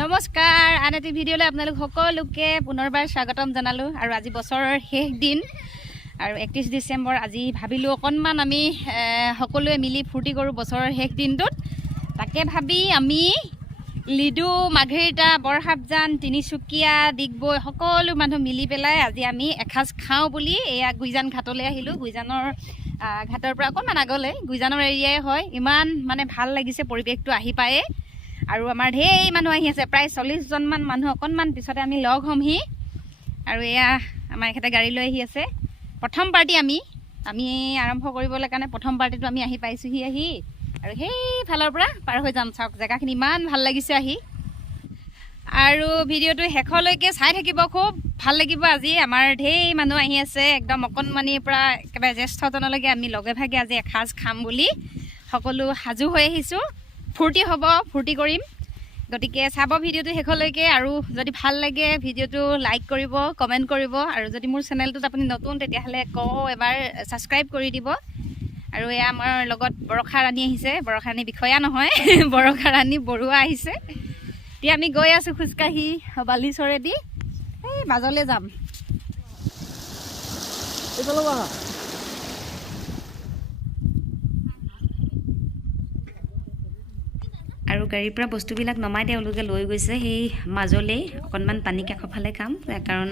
নমস্কাৰ আন এটি ভিডিঅ'লৈ আপোনালোক সকলোকে পুনৰবাৰ স্বাগতম জনালো আৰু আজি বছৰৰ শেষ দিন আৰু 31 ডিচেম্বৰ আজি ভাবিলো অকনমান আমি সকলোৱে মিলি ফূৰ্তি কৰো বছৰৰ শেষ দিনটোত তাকে ভাবি আমি লিডু মাঘেৰিটা বৰহাবজান তিনিচুকীয়া ডিগবৈ সকলো মানুহ মিলি পেলাই আজি আমি এখাজ খাওঁ বুলি এয়া গুইজান ঘাটলৈ আহিলো গুইজানৰ ঘাটৰ পৰা অকনমান আগলৈ গুইজানৰ এৰিয়াই হয় ইমান মানে ভাল লাগিছে পৰিৱেশটো আহি পায়ে আৰু আমাৰ ঢেৰ মানুহ আহি আছে প্ৰায় 40 জন মান মানুহ অকনমান পিছতে আমি লগ হমহি আৰু এয়া আমাৰ এখেতে গাড়ী লৈ আহি আছে প্ৰথম পাৰ্টি আমি আৰম্ভ কৰিবলৈ কাৰণে প্ৰথম পাৰ্টিটো আমি আহি পাইছোহি আহি আৰু সেই ফালৰ পৰা পাৰ হৈ যাম চাওক জেগাখিনি ইমান ভাল লাগিছে আহি আৰু ভিডিঅ'টো শেষলৈকে চাই থাকিব খুব ভাল লাগিব আজি আমাৰ ঢেৰ মানুহ আহি আছে একদম অকনমানিৰ পৰা একেবাৰে জ্যেষ্ঠজনলৈকে আমি লগে ভাগে আজি এসাঁজ খাম বুলি সকলো সাজু হৈ আহিছোঁ ফূৰ্তি হ'ব ফূৰ্তি কৰিম গতিকে চাব ভিডিঅ'টো শেষলৈকে আৰু যদি ভাল লাগে ভিডিঅ'টো লাইক কৰিব কমেণ্ট কৰিব আৰু যদি মোৰ চেনেলটোত আপুনি নতুন তেতিয়াহ'লে এবাৰ ছাবস্ক্ৰাইব কৰি দিব আৰু এয়া আমাৰ লগত বৰষা ৰাণী আহিছে বৰষা ৰাণী বিষয়া নহয় বৰষা ৰাণী বৰুৱা আহিছে এতিয়া আমি গৈ আছোঁ খোজকাঢ়ি বালিচৰেদি এই মাজলৈ যাম আৰু গাড়ীৰ পৰা বস্তুবিলাক নমাই তেওঁলোকে লৈ গৈছে সেই মাজলৈ অকণমান পানী কাষৰফালে কাম কাৰণ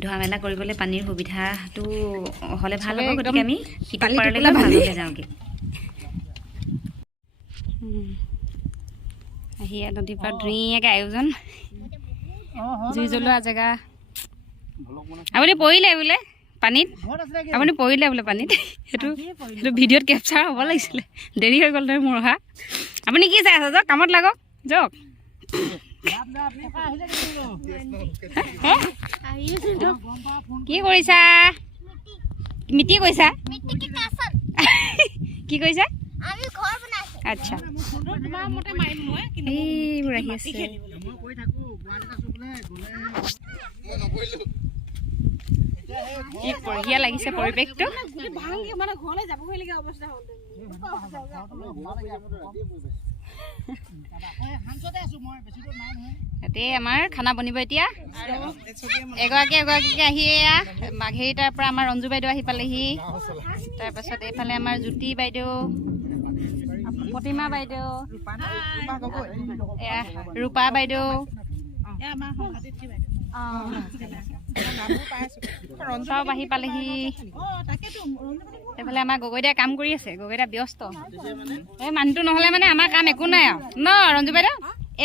ধোৱা মেলা কৰিবলৈ পানীৰ সুবিধাটো হ'লে ভাল হ'ব গতিকে আমি সিপাৰলৈকে মাজলৈ যাওঁগৈ আহি নদীৰ পৰা ধুনীয়াকৈ আয়োজন জুই জ্বলোৱা জেগা আপুনি পৰিলে বোলে পানীত আপুনি পৰিলে বোলে পানীত সেইটো ভিডিঅ'ত কেপচাৰ হ'ব লাগিছিলে দেৰি হৈ গ'ল নহয় মোৰ অহা আপুনি কি চাই আছে যাওক কামত লাগক যাওক কি কৰিছা মিটি কৈছা কি কৰিছা আচ্ছা এইবোৰ আহি আছে কি বঢ়িয়া লাগিছে পৰিৱেশটো ইয়াতে আমাৰ খানা বনিব এতিয়া এগৰাকীকে আহি এয়া মাঘেৰিটাৰ পৰা আমাৰ ৰঞ্জু বাইদেউ আহি পালেহি তাৰপাছত এইফালে আমাৰ জ্যোতি বাইদেউ প্ৰতিমা বাইদেউ এয়া ৰূপা বাইদেউ চব আহি পালেহি এইফালে আমাৰ গগৈদাই কাম কৰি আছে গগৈদা ব্যস্ত এই মানুহটো নহ'লে মানে আমাৰ কাম একো নাই আৰু ন ৰঞ্জু বাইদেউ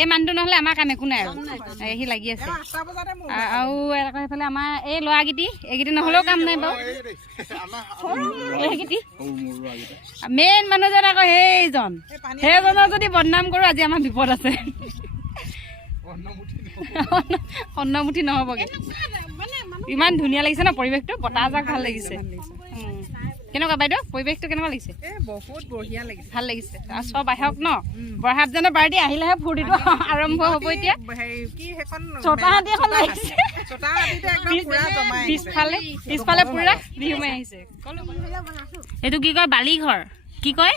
এই মানুহটো নহ'লে আমাৰ কাম একো নাই আৰু সি লাগি আছে আৰু সেইফালে আমাৰ এই ল'ৰাকেইটি এইকেইটি নহ'লেও কাম নাই বাৰু এইকেইটি মেইন মানুহজন আকৌ সেইজনৰ যদি বদনাম কৰোঁ আজি আমাৰ বিপদ আছে অন্নমুঠি নহ'বগৈ ইমান ধুনীয়া লাগিছে ন পৰিৱেশটো বতাহজাক ভাল লাগিছে কেনেকুৱা বাইদেউ পৰিৱেশটো কেনেকুৱা লাগিছে বহুত বঢ়িয়া লাগিছে ভাল লাগিছে আৰু চব আহক ন বৰহাবজানৰ বাৰ্ডি আহিলেহে ফূৰ্তিটো আৰম্ভ হ'ব এতিয়া ছটাহাতী এখন লাগিছে পিছফালে পুৰা বিহু মাৰি আহিছে এইটো কি কয় বালিঘৰ কি কয়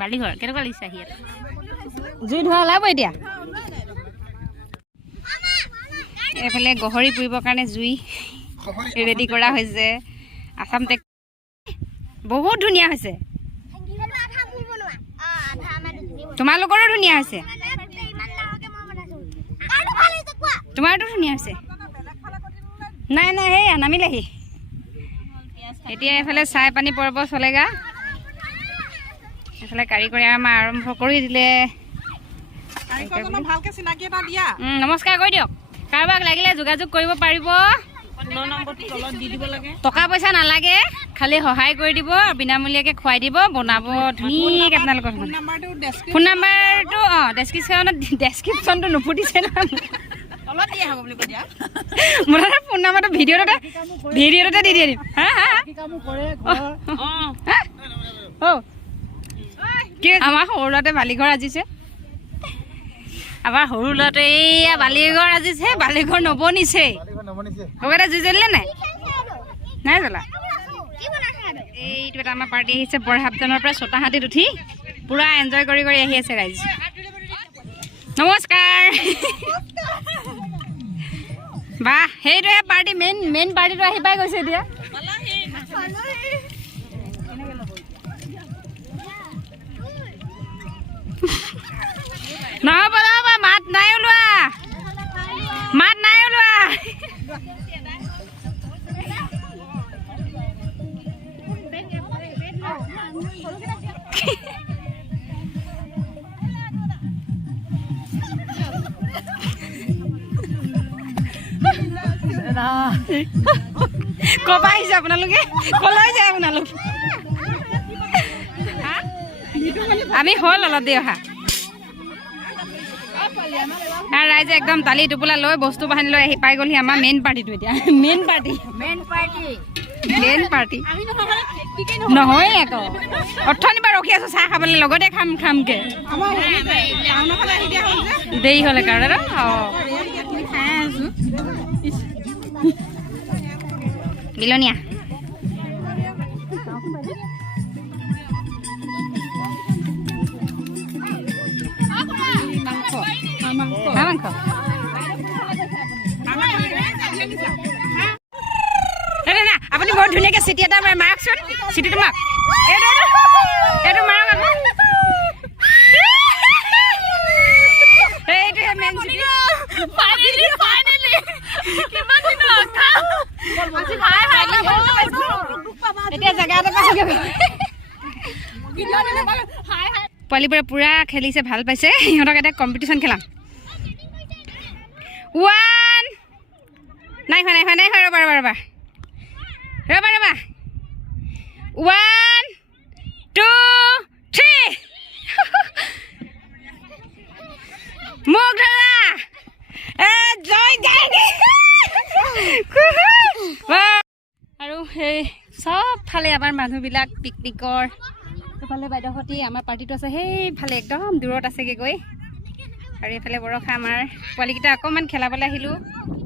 বালিঘৰ কেনেকুৱা লাগিছে আহি ইয়াত জুই ধোৱা ওলাব এতিয়া এইফালে গহৰি পুৰিবৰ কাৰণে জুই ৰেডি কৰা হৈছে আসাম টেক বহুত ধুনীয়া হৈছে তোমালোকৰো ধুনীয়া হৈছে তোমাৰতো ধুনীয়া হৈছে নাই সেই নামিলেহি এতিয়া এইফালে চাই পানী পৰ্ব চলেগা এইফালে কাৰিকৰী আমাৰ আৰম্ভ কৰি দিলে নমস্কাৰ কৰি দিয়ক কাৰোবাক লাগিলে যোগাযোগ কৰিব পাৰিব টকা পইচা নালাগে খালি সহায় কৰি দিব বিনামূলীয়াকৈ খুৱাই দিব বনাব ধুনীয়াকৈ আপোনালোকৰ ফোন নাম্বাৰটো ডেছক্ৰিপশ্যনটো নুফুটিছে নহয় মোৰ ফোন নাম্বাৰটো ভিডিঅ'টোতে দি দিম কি আমাৰ সৰু ল'ৰাটোৱে বালিঘৰ আজিছে আমাৰ সৰু ল'ৰাটোৱে এইয়া বালিঘৰ আজিছে বালিঘৰ নবনিছে গগৈদা জুই জ্বলিলে নাই জ্বলা এইটো এটা আমাৰ পাৰ্টি আহিছে বৰহাবজানৰ পৰা ছটাহাতীত উঠি পুৰা এনজয় কৰি আহি আছে ৰাইজ নমস্কাৰ বাহ সেইটোহে পাৰ্টি মেইন পাৰ্টিটো আহি পাই গৈছে এতিয়া নহ'ব মাত নাই ওলোৱা ক'ৰ পৰা আহিছে আপোনালোকে ক'লৈ যায় আপোনালোকে আমি হ'ল অলপ দেৰি অহা ৰাইজে একদম তালি টোপোলা লৈ বস্তু বাহানি লৈ আহি পাই গ'লহি আমাৰ মেইন পাৰ্টিটো এতিয়া মেইন পাৰ্টি নহয় আকৌ অথনিৰ পৰা ৰখি আছো চাহ খাবলৈ লগতে খামকে দেৰি হ'লে কাৰণে বিলনীয়া মাংস আপুনি বহুত ধুনীয়াকৈ চিটি এটা মাৰকচোন চিটিটো মাৰক এইটো মাৰক আকৌ এইটোহে মেইন চিটি এতিয়া জেগা এটা পোৱালিবোৰে পুৰা খেলিছে ভাল পাইছে সিহঁতক এটা কম্পিটিশ্যন খেলাম 1 নাই ৰ'বা 1 2 3 মোক ধৰা জয় আৰু সেই চব ফালে আমাৰ মানুহবিলাক পিকনিকৰ এইফালে বাইদেউহঁতি আমাৰ পাৰ্টিটো আছে সেইফালে একদম দূৰত আছেগৈ গৈ আৰু এইফালে বৰষা আমাৰ পোৱালিকেইটা অকণমান খেলাবলৈ আহিলোঁ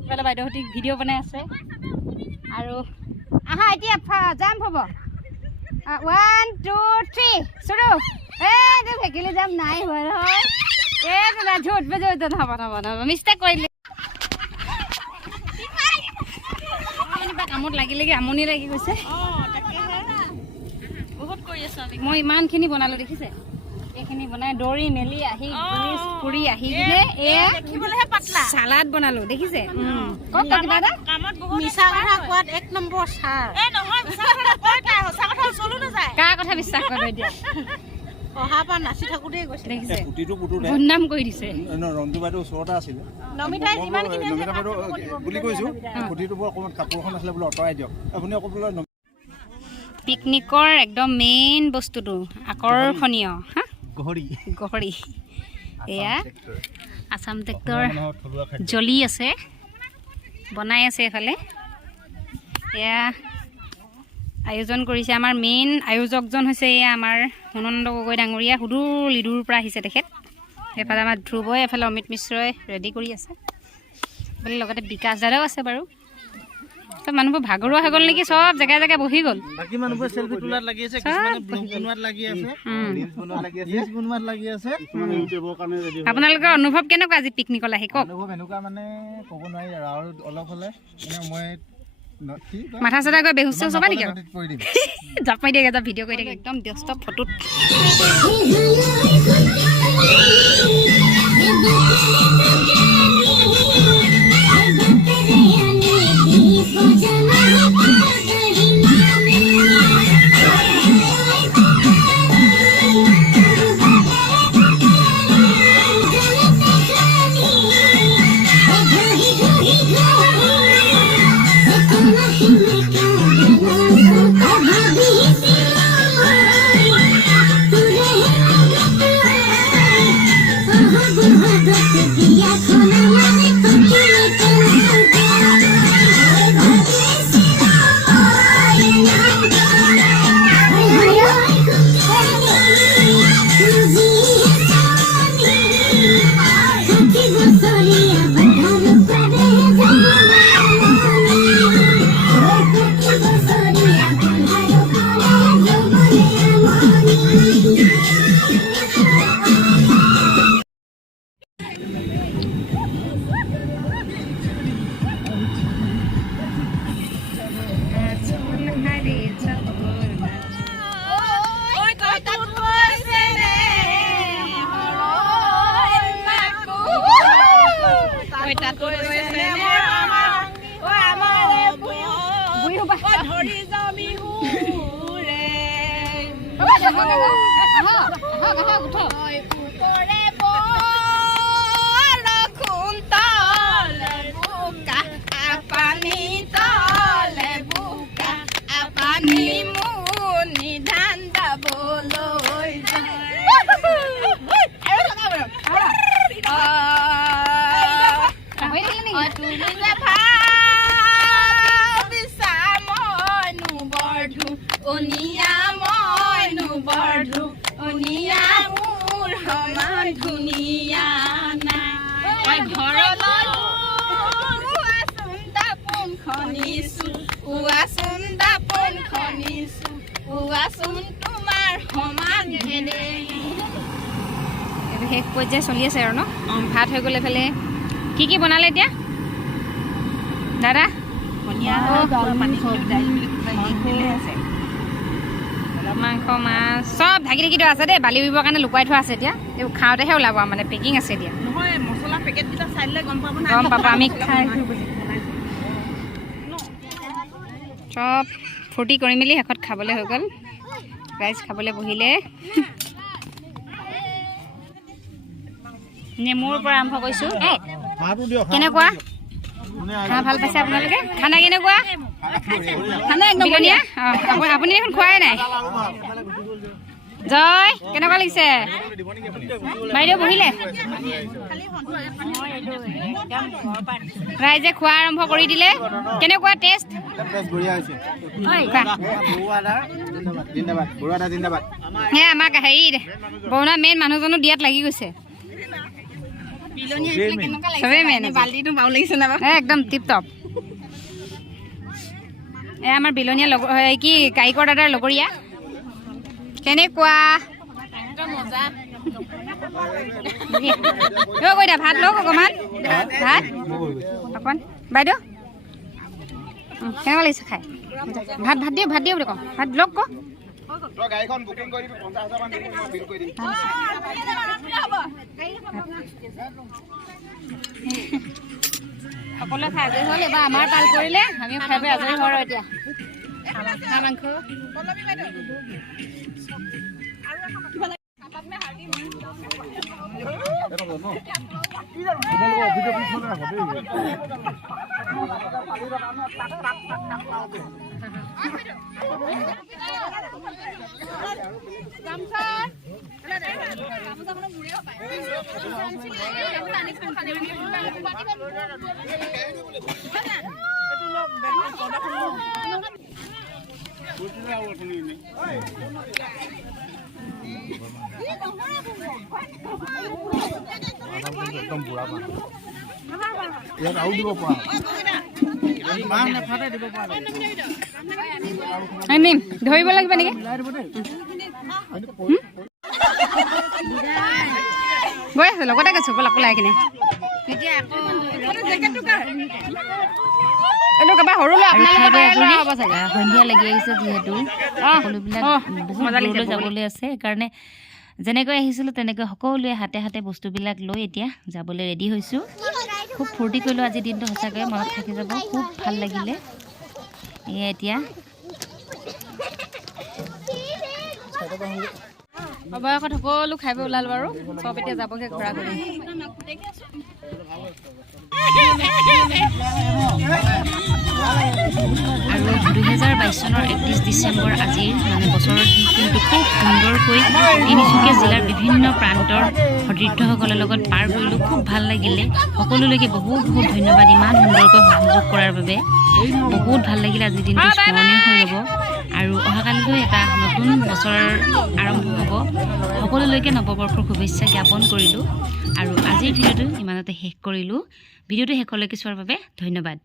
এইফালে বাইদেউহঁতি ভিডিঅ' বনাই আছে আৰু আহা এতিয়া যাম হ'ব 1 2 3 চুৰু এইটো ভেকিলি যাম নাই হোৱা নহয় হ'ব মিষ্টেক কৰিলে কামত লাগিলেগৈ আমনি লাগি গৈছে মই ইমানখিনি বনালোঁ দেখিছে এইখিনি বনাই দৌৰি মেলি আহি ফুৰি আহি কিনে চালাড বনালোঁ দেখিছে কাৰ কথা বিশ্বাস কৰে এতিয়া বদনাম কৰি দিছে ৰঞ্জু বাইদেউ ওচৰতে আছিলে বুলি কৈছোঁ কুটিটোৰ পৰা অকণমান কাপোৰ এখন আছিলে বোলে আঁতৰাই দিয়ক আপুনি অকণমান পিকনিকৰ একদম মেইন বস্তুটো আকৰ্ষণীয় গহৰি এয়া আছাম ট্ৰেক্টৰ জ্বলি আছে বনাই আছে এইফালে এয়া আয়োজন কৰিছে আমাৰ মেইন আয়োজকজন হৈছে এয়া আমাৰ সুনন্দ গগৈ ডাঙৰীয়া সুদূৰ লিডুৰ পৰা আহিছে তেখেত এইফালে আমাৰ ধ্ৰুৱই এফালে অমিত মিশ্ৰই ৰেডি কৰি আছে এইফালে লগতে বিকাশ দাদাও আছে বাৰু চব মানুহবোৰ ভাগৰুৱা হৈ গ'ল নেকি চব জেগাই জেগাই বহি গ'ল বাকী মানুহবোৰ সেলফি তোলাত লাগি আছে কিছুমানে ব্লগ বনোৱাত লাগি আছে ৰিলছ বনোৱাত লাগি আছে ইউটিউবৰ কাৰণে ৰেডি আপোনালোকৰ অনুভৱ কেনেকুৱা আজি পিকনিকলৈ আহি কওক অনুভৱ এনেকুৱা মানে ক'ব নোৱাৰি আৰু অলপ হ'লে মানে মই মাথা চাথা গৈ বেহুচ চেহুচ হ'বা নেকি জাপ মাৰি দিয়ে এটা ভিডিঅ' কৰি থাকে একদম ব্যস্ত ফটোত সমান ধুনীয়া নাই ঘৰলৈ দাপোন খনিছো উৱাচোন দাপোন খনিছো উৱাচোন তোমাৰ সমান ধেনে এইটো শেষ পৰ্যায় চলি আছে আৰু ন ভাত হৈ গ'ল এফালে কি বনালে এতিয়া দাদা মাংস মাছ চব ঢাকি ঢাকি আছে দেই বালি উৰিবৰ কাৰণে লুকুৱাই থোৱা আছে এতিয়া এইবোৰ খাওঁতেহে ওলাব মানে পেকিং আছে এতিয়া গম পাব আমি খাই চব ফূৰ্তি কৰি মেলি শেষত খাবলৈ হৈ গ'ল ৰাইজ খাবলৈ বহিলে নেমুৰ পৰা আৰম্ভ কৰিছোঁ কেনেকুৱা খানা ভাল পাইছে আপোনালোকে খানা কেনেকুৱা খানা একদম ধুনীয়া আপুনি দেখোন খোৱাই নাই জয় কেনেকুৱা লাগিছে বাইদেউ বহিলে ৰাইজে খোৱা আৰম্ভ কৰি দিলে কেনেকুৱা টেষ্ট হে আমাক হেৰি বৰুণা মেইন মানুহজনো দিয়াত লাগি গৈছে একদম টিপ টপ আমাৰ বিলনীয়া কি কাৰিকৰ দাদাৰ লগৰীয়া কেনেকুৱা কৈদা ভাত লওক অকণমান ভাত অকণমান বাইদেউ কেনেকুৱা লাগিছে খাই ভাত দিওঁ বুলি কওঁ ভাত লওক ক সকলোৱে খাই আজৰি হ'ল এবাৰ আমাৰ পাল কৰিলে আমিও খাই বৈ আজৰি হওঁ এতিয়া হাঁহ মাংস নিম ধৰিব লাগিব নেকি গৈ আছো লগতে গৈছো বলা পলাই কিনে সন্ধিয়া লাগি আহিছে যিহেতু সকলোবিলাক বহুত দূৰলৈ যাবলৈ আছে সেইকাৰণে যেনেকৈ আহিছিলোঁ তেনেকৈ সকলোৱে হাতে হাতে বস্তুবিলাক লৈ এতিয়া যাবলৈ ৰেডি হৈছোঁ খুব ফূৰ্তি কৰিলোঁ আজিৰ দিনটো সঁচাকৈ মনত থাকি যাব খুব ভাল লাগিলে এয়া এতিয়া অৱয়সত সকলো খাই বৈ ওলালো আৰু চব এতিয়া যাবগৈ ঘূৰা ঘূৰি আৰু 2022 চনৰ 31 ডিচেম্বৰ আজিৰ মানে বছৰৰ শেষ দিনটো খুব সুন্দৰকৈ তিনিচুকীয়া জিলাৰ বিভিন্ন প্ৰান্তৰ সতীৰ্থসকলৰ লগত পাৰ কৰিলোঁ খুব ভাল লাগিলে সকলোলৈকে বহুত ধন্যবাদ ইমান সুন্দৰকৈ সহযোগ কৰাৰ বাবে বহুত ভাল লাগিলে আজিৰ দিনটো স্মৰণীয় হৈ ৰ'ব আৰু অহাকালিলৈ এটা নতুন বছৰ আৰম্ভ হ'ব সকলোলৈকে নৱবৰ্ষৰ শুভেচ্ছা জ্ঞাপন কৰিলোঁ আৰু আজিৰ ভিডিঅ'টো ইমানতে শেষ কৰিলোঁ ভিডিঅ'টো শেষলৈকে চোৱাৰ বাবে ধন্যবাদ।